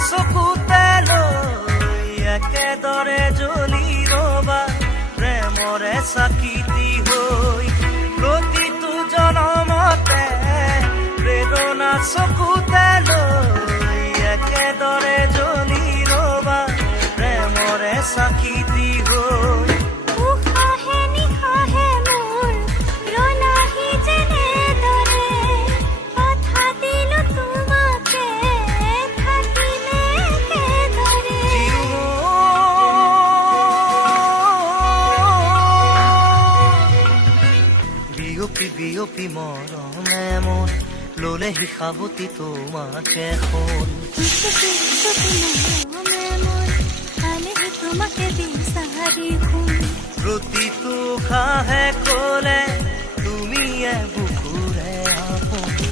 চকুতে লৈ একেদৰে জ্বলি ৰবা প্ৰেমৰে চাকিতি হৈ প্ৰতিটো জনমতে প্ৰেৰণা চকুতে লৈ একেদৰে জ্বলি ৰবা প্ৰেমৰে চাকিতি হৈ বিয়পি মৰমে মন ললে শিখাবতি তোমাকে শুন প্ৰতিটো খাহে কলে তুমি বুক